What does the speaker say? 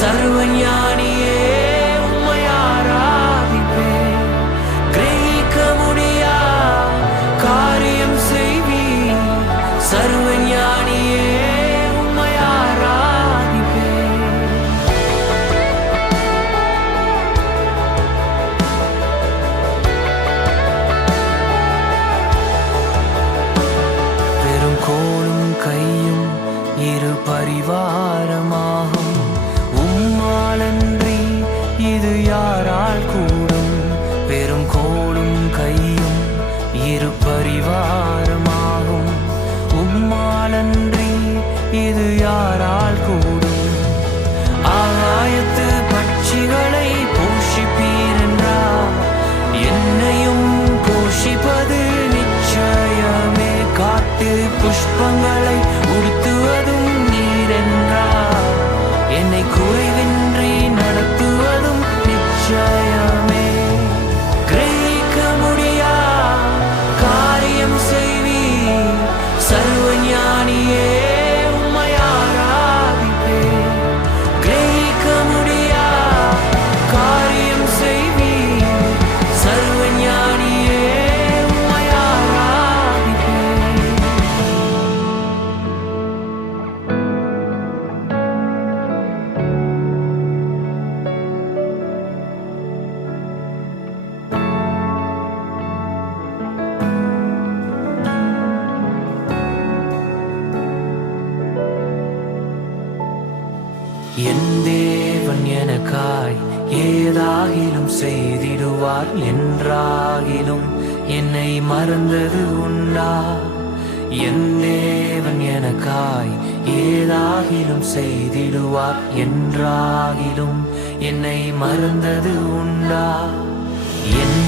சர்வஞானியே உம்மை ஆராதிப்பேன். கிரகிக்க முடியா காரியம் செய்வீர். சர்வஞானியே உம்மை ஆராதிப்பேன். பெரும் கோலும் கையும் இரு பரிவாரமாகும். உம்மாலன்றி இது யாரால் கூடும்? பெரும் கோலும் கையும் இரு பரிவாரமாகும். உம்மாலன்றி இது யாரால் கூடும்? ஆகாயத்து பட்சிகளை போஷிப்பீர் என்றார், என்னையும் போஷிப்பது நிச்சயமே. காட்டு புஷ்பங்களை உடுத்துவதும் நீர் என்றார், என்னை குறைவின்றி நடத்துவதும் நிச்சயமே. கிரகிக்க முடியா காரியம் செய்வீர். சர்வஞானியே உம்மை ஆராதிப்பேன். கிரகிக்க முடியா காரியம் செய்வீர். சர்வஞானியே உம்மை ஆராதிப்பேன். என் தேவன் எனக்காய் ஏதாகிலும் செய்திடுவார் என்றாகிலும் என்னை மறந்தது உண்டா? என் தேவன் எனக்காய் ஏதாகிலும் செய்திடுவார் என்றாகிலும் என்னை மறந்தது உண்டா? என்